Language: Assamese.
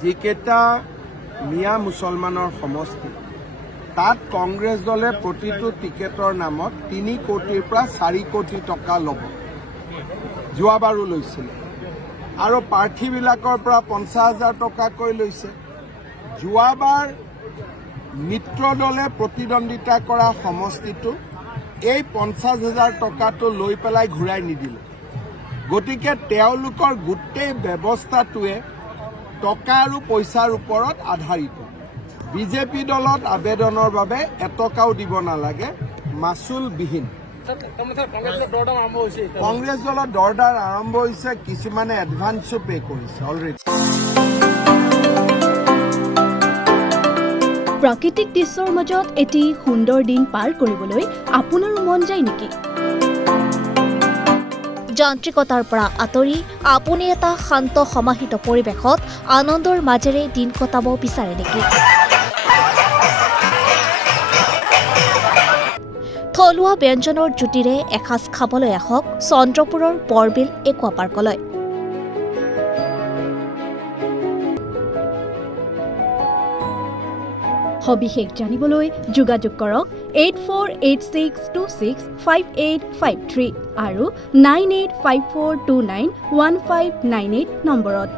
যিকেইটা মিয়া মুছলমানৰ সমষ্টি তাত কংগ্ৰেছ দলে প্ৰতিটো টিকেটৰ নামত 3 কোটিৰ পৰা 4 কোটি টকা ল'ব যোৱাবাৰো লৈছিল আৰু প্ৰাৰ্থীবিলাকৰ পৰা 50,000 টকাকৈ লৈছে যোৱাবাৰ মিত্ৰ দলে প্ৰতিদ্বন্দ্বিতা কৰা সমষ্টিটো এই 50,000 টকাটো লৈ পেলাই ঘূৰাই নিদিলে গতিকে তেওঁলোকৰ গোটেই ব্যৱস্থাটোৱে টকা আৰু পইচাৰ ওপৰত আধাৰিত বিজেপি দলত আবেদনৰ বাবে এটকাও দিব নালাগে মাচুলবিহীন কংগ্ৰেছ দলত দৰদাৰ আৰম্ভ হৈছে কিছুমানে এডভান্সো পে কৰিছে অলৰেডি প্ৰাকৃতিক দৃশ্যৰ মাজত এটি সুন্দৰ দিন পাৰ কৰিবলৈ আপোনাৰো মন যায় নেকি যান্ত্ৰিকতাৰ পৰা আঁতৰি আপুনি এটা শান্ত সমাহিত পৰিৱেশত আনন্দৰ মাজেৰে দিন কটাব বিচাৰে নেকি থলুৱা ব্যঞ্জনৰ জুতিৰে এসাঁজ খাবলৈ আহক চন্দ্ৰপুৰৰ বৰবিল একুৱা পাৰ্কলৈ সবিশেষ জানিবলৈ যোগাযোগ কৰক 8486265853 আৰু 9854291598 নম্বৰত